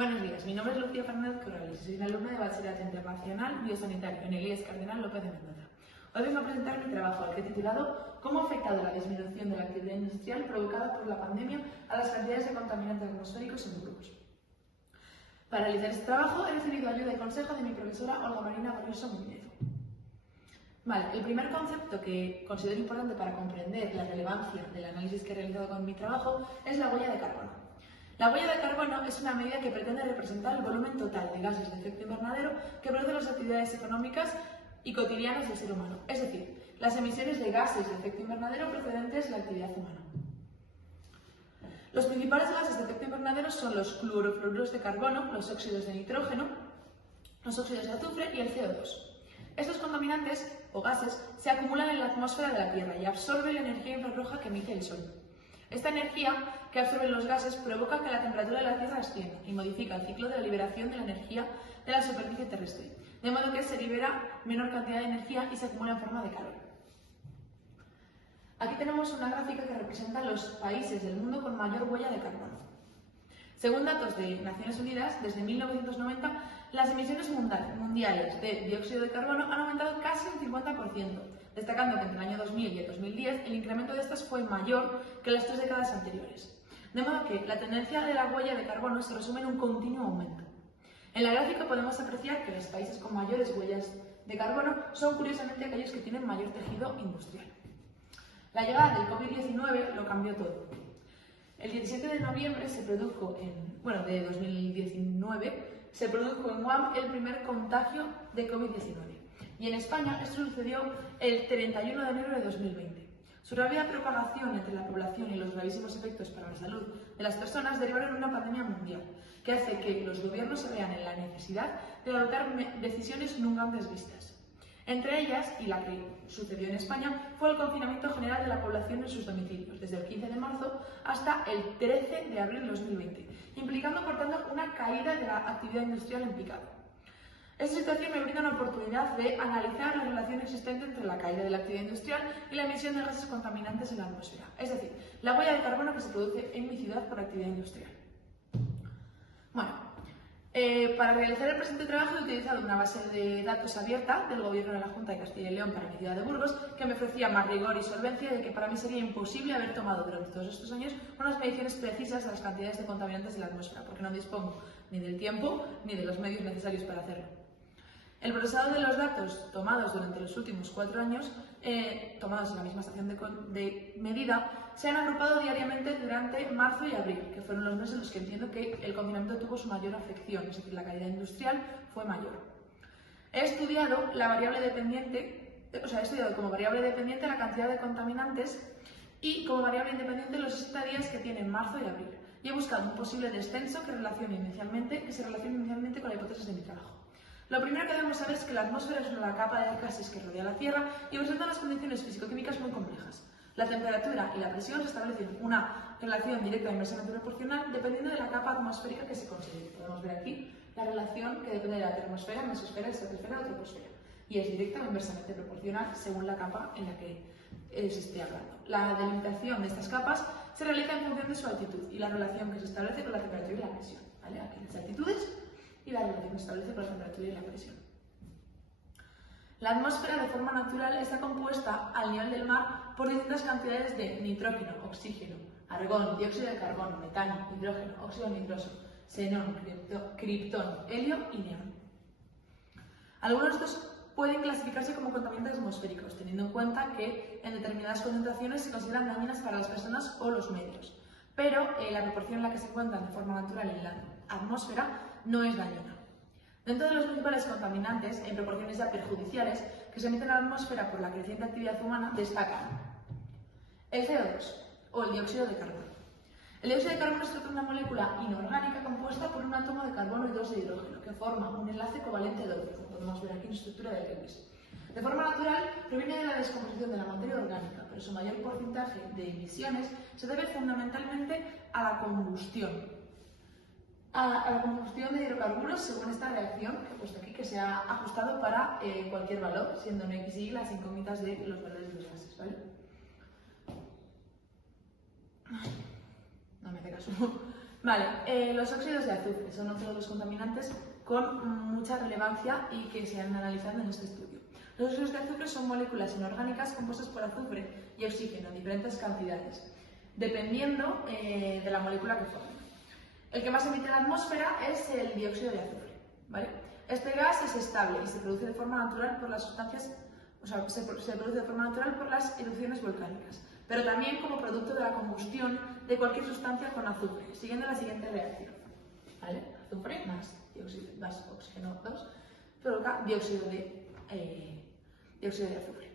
Buenos días, mi nombre es Lucía Fernández Corrales y soy una alumna de Bachillerato Internacional Biosanitario en el IES Cardenal López de Mendoza. Hoy vengo a presentar mi trabajo, al que he titulado ¿Cómo ha afectado la disminución de la actividad industrial provocada por la pandemia a las cantidades de contaminantes atmosféricos en Burgos? Para realizar este trabajo he recibido ayuda y consejo de mi profesora Olga Marina Barroso Muñiz. Vale, el primer concepto que considero importante para comprender la relevancia del análisis que he realizado con mi trabajo es la huella de carbono. La huella de carbono es una medida que pretende representar el volumen total de gases de efecto invernadero que producen las actividades económicas y cotidianas del ser humano, es decir, las emisiones de gases de efecto invernadero procedentes de la actividad humana. Los principales gases de efecto invernadero son los fluorofluoruros de carbono, los óxidos de nitrógeno, los óxidos de azufre y el CO2. Estos contaminantes o gases se acumulan en la atmósfera de la Tierra y absorben la energía infrarroja que emite el Sol. Esta energía que absorben los gases provoca que la temperatura de la Tierra ascienda y modifica el ciclo de la liberación de la energía de la superficie terrestre, de modo que se libera menor cantidad de energía y se acumula en forma de calor. Aquí tenemos una gráfica que representa los países del mundo con mayor huella de carbono. Según datos de Naciones Unidas, desde 1990 las emisiones mundiales de dióxido de carbono han aumentado casi un 50%, destacando que entre el año 2000 y el 2010 el incremento de estas fue mayor que las 3 décadas anteriores. De modo que la tendencia de la huella de carbono se resume en un continuo aumento. En la gráfica podemos apreciar que los países con mayores huellas de carbono son curiosamente aquellos que tienen mayor tejido industrial. La llegada del COVID-19 lo cambió todo. El 17 de noviembre de 2019 se produjo en Guam el primer contagio de COVID-19 y en España esto sucedió el 31 de enero de 2020. Su rápida propagación entre la población y los gravísimos efectos para la salud de las personas derivaron en una pandemia mundial que hace que los gobiernos se vean en la necesidad de adoptar decisiones nunca antes vistas. Entre ellas, y la que sucedió en España, fue el confinamiento general de la población en sus domicilios, desde el 15 de marzo hasta el 13 de abril de 2020, implicando por tanto una caída de la actividad industrial en picado. Esta situación me brinda una oportunidad de analizar la relación existente entre la caída de la actividad industrial y la emisión de gases contaminantes en la atmósfera, es decir, la huella de carbono que se produce en mi ciudad por actividad industrial. Para realizar el presente trabajo he utilizado una base de datos abierta del Gobierno de la Junta de Castilla y León para mi ciudad de Burgos, que me ofrecía más rigor y solvencia, de que para mí sería imposible haber tomado durante todos estos años unas mediciones precisas de las cantidades de contaminantes de la atmósfera, porque no dispongo ni del tiempo ni de los medios necesarios para hacerlo. El procesado de los datos tomados durante los últimos 4 años, tomados en la misma estación de medida, se han agrupado diariamente durante marzo y abril, que fueron los meses en los que entiendo que el confinamiento tuvo su mayor afección, es decir, la caída industrial fue mayor. He estudiado como variable dependiente la cantidad de contaminantes y como variable independiente los 60 días que tienen marzo y abril. Y he buscado un posible descenso que se relacione inicialmente con la hipótesis de mi trabajo. Lo primero que debemos saber es que la atmósfera es una capa de gases que rodea la Tierra y presenta unas condiciones físico-químicas muy complejas. La temperatura y la presión se establecen una relación directa e inversamente proporcional dependiendo de la capa atmosférica que se considere. Podemos ver aquí la relación que depende de la termosfera, mesosfera, estratosfera o troposfera. Y es directa o inversamente proporcional según la capa en la que se esté hablando. La delimitación de estas capas se realiza en función de su altitud y la relación que se establece con la temperatura y la presión. ¿Vale? Aquí las altitudes y la relación que se establece con la temperatura y la presión. La atmósfera de forma natural está compuesta al nivel del mar por distintas cantidades de nitrógeno, oxígeno, argón, dióxido de carbono, metano, hidrógeno, óxido nitroso, xenón, criptón, helio y neón. Algunos de estos pueden clasificarse como contaminantes atmosféricos, teniendo en cuenta que en determinadas concentraciones se consideran dañinas para las personas o los medios, pero la proporción en la que se encuentran de forma natural en la atmósfera no es dañina. Dentro de los principales contaminantes, en proporciones ya perjudiciales, que se emiten a la atmósfera por la creciente actividad humana, destacan el CO2 o el dióxido de carbono. El dióxido de carbono se trata de una molécula inorgánica compuesta por un átomo de carbono y 2 de hidrógeno, que forma un enlace covalente doble, como podemos ver aquí en la estructura de Lewis. De forma natural, proviene de la descomposición de la materia orgánica, pero su mayor porcentaje de emisiones se debe fundamentalmente a la combustión. A la combustión de hidrocarburos según esta reacción que he puesto aquí, que se ha ajustado para cualquier valor, siendo en X y Y las incógnitas de los valores de los gases, ¿vale? No me hace caso. Vale, los óxidos de azufre son otro de los contaminantes con mucha relevancia y que se han analizado en este estudio. Los óxidos de azufre son moléculas inorgánicas compuestas por azufre y oxígeno en diferentes cantidades, dependiendo de la molécula que formen. El que más emite en la atmósfera es el dióxido de azufre, ¿vale? Este gas es estable y se produce de forma natural por las sustancias, se produce de forma natural por las erupciones volcánicas, pero también como producto de la combustión de cualquier sustancia con azufre, siguiendo la siguiente reacción, ¿vale? Azufre más oxígeno 2 provoca dióxido de azufre.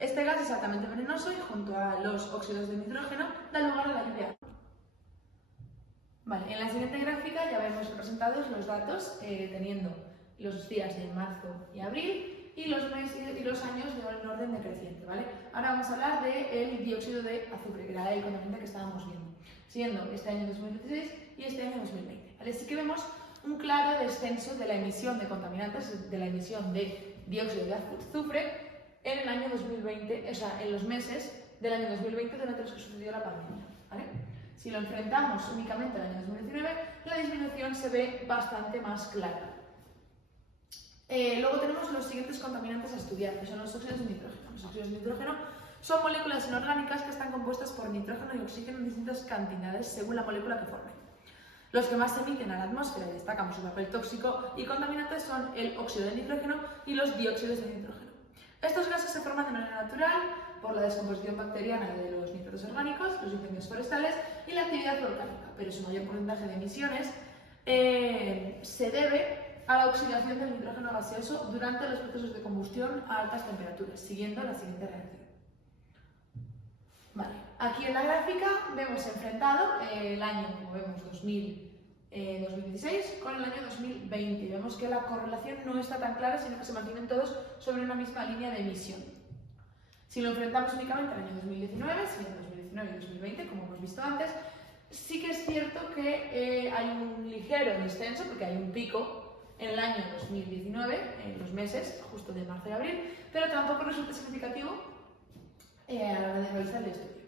Este gas es altamente venenoso y junto a los óxidos de nitrógeno da lugar a la lluvia. Vale, en la siguiente gráfica ya vemos representados los datos teniendo los días de marzo y abril y los meses y los años en orden decreciente, ¿vale? Ahora vamos a hablar del dióxido de azufre, que era el contaminante que estábamos viendo, siendo este año 2016 y este año 2020, ¿vale? Así que vemos un claro descenso de la emisión de contaminantes, de la emisión de dióxido de azufre en el año 2020, o sea, en los meses del año 2020 durante los que sucedió la pandemia, ¿vale? Si lo enfrentamos únicamente al año 2019, la disminución se ve bastante más clara. Luego tenemos los siguientes contaminantes a estudiar, que son los óxidos de nitrógeno. Los óxidos de nitrógeno son moléculas inorgánicas que están compuestas por nitrógeno y oxígeno en distintas cantidades según la molécula que formen. Los que más se emiten a la atmósfera y destacamos su papel tóxico y contaminante son el óxido de nitrógeno y los dióxidos de nitrógeno. Estos gases se forman de manera natural por la descomposición bacteriana de los nitratos orgánicos, los incendios forestales y la actividad volcánica, pero su mayor porcentaje de emisiones se debe a la oxidación del nitrógeno gaseoso durante los procesos de combustión a altas temperaturas, siguiendo la siguiente reacción. Vale. Aquí en la gráfica vemos enfrentado el año, como vemos, 2016 con el año 2020. Vemos que la correlación no está tan clara, sino que se mantienen todos sobre una misma línea de emisión. Si lo enfrentamos únicamente al año 2019, siendo 2019 y 2020, como hemos visto antes, sí que es cierto que hay un ligero descenso, porque hay un pico en el año 2019, en los meses justo de marzo y abril, pero tampoco resulta significativo a la hora de realizar el estudio.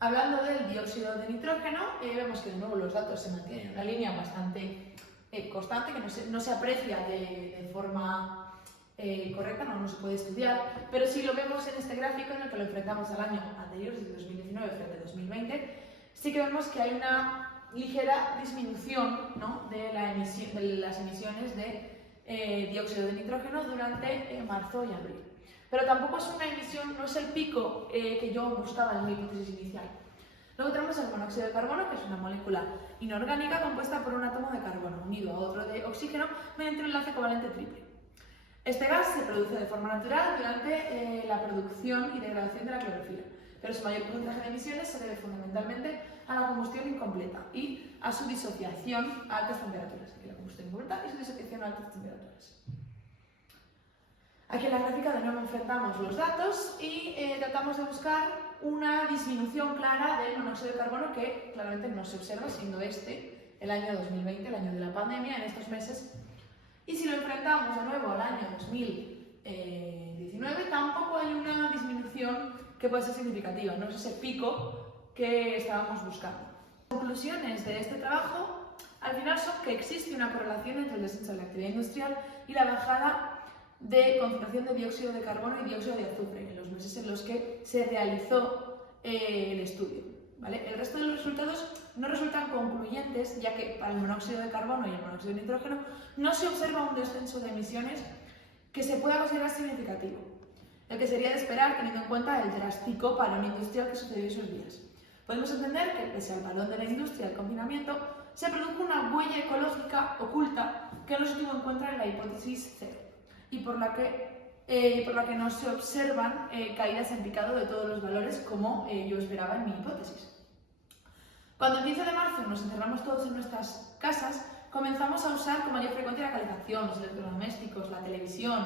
Hablando del dióxido de nitrógeno, vemos que de nuevo los datos se mantienen en una línea bastante constante, que no se aprecia de forma correcta, no se puede estudiar, pero si lo vemos en este gráfico en el que lo enfrentamos al año anterior, desde 2019 frente a 2020, sí que vemos que hay una ligera disminución, ¿no?, de las emisiones de dióxido de nitrógeno durante marzo y abril. Pero tampoco es una emisión, no es el pico que yo buscaba en mi hipótesis inicial. Luego tenemos el monóxido de carbono, que es una molécula inorgánica compuesta por un átomo de carbono unido a otro de oxígeno mediante un enlace covalente triple. Este gas se produce de forma natural durante la producción y degradación de la clorofila, pero su mayor porcentaje de emisiones se debe fundamentalmente a la combustión incompleta y a su disociación a altas temperaturas. Aquí la combustión incompleta y su disociación a altas temperaturas. Aquí en la gráfica de nuevo enfrentamos los datos y tratamos de buscar una disminución clara del monóxido de carbono que claramente no se observa, siendo este el año 2020, el año de la pandemia, en estos meses. Y si lo enfrentamos de nuevo al año 2019, tampoco hay una disminución que pueda ser significativa, no es ese pico que estábamos buscando. Las conclusiones de este trabajo al final son que existe una correlación entre el descenso de la actividad industrial y la bajada de concentración de dióxido de carbono y dióxido de azufre en los meses en los que se realizó el estudio, ¿vale? El resto de los resultados no resultan concluyentes, ya que para el monóxido de carbono y el monóxido de nitrógeno no se observa un descenso de emisiones que se pueda considerar significativo, el que sería de esperar teniendo en cuenta el drástico parón industrial que sucedió esos días. Podemos entender que, pese al parón de la industria y el confinamiento, se produjo una huella ecológica oculta que no se tuvo en cuenta en la hipótesis cero, y por la que no se observan caídas en picado de todos los valores como yo esperaba en mi hipótesis. Cuando el 15 de marzo nos encerramos todos en nuestras casas, comenzamos a usar con mayor frecuencia la calefacción, los electrodomésticos, la televisión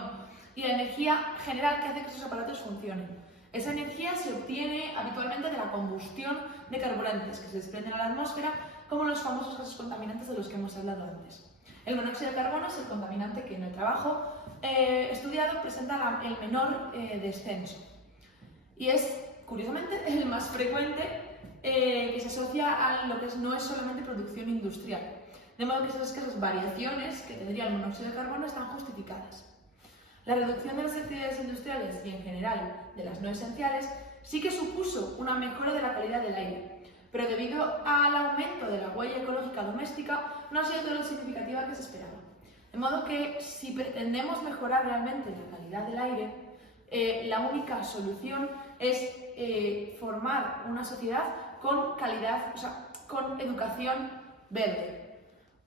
y la energía general que hace que estos aparatos funcionen. Esa energía se obtiene habitualmente de la combustión de carburantes que se desprenden a la atmósfera, como los famosos gases contaminantes de los que hemos hablado antes. El monóxido de carbono es el contaminante que en el trabajo estudiado presenta el menor descenso y es, curiosamente, el más frecuente que se asocia a lo que no es solamente producción industrial. De modo que esas escasas variaciones que tendría el monóxido de carbono están justificadas. La reducción de las actividades industriales y en general de las no esenciales sí que supuso una mejora de la calidad del aire, pero debido al aumento de la huella ecológica doméstica no ha sido todo lo significativa que se esperaba. De modo que si pretendemos mejorar realmente la calidad del aire, la única solución es formar una sociedad con calidad, con educación verde.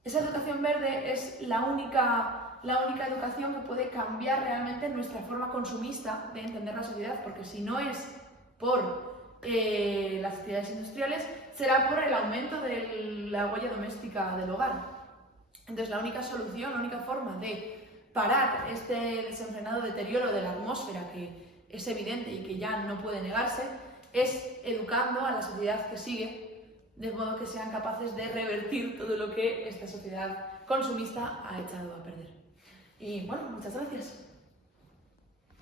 Esa educación verde es la única educación que puede cambiar realmente nuestra forma consumista de entender la sociedad, porque si no es por las actividades industriales, será por el aumento de la huella doméstica del hogar. Entonces, la única solución, la única forma de parar este desenfrenado deterioro de la atmósfera, que es evidente y que ya no puede negarse, es educando a la sociedad que sigue, de modo que sean capaces de revertir todo lo que esta sociedad consumista ha echado a perder. Y bueno, muchas gracias.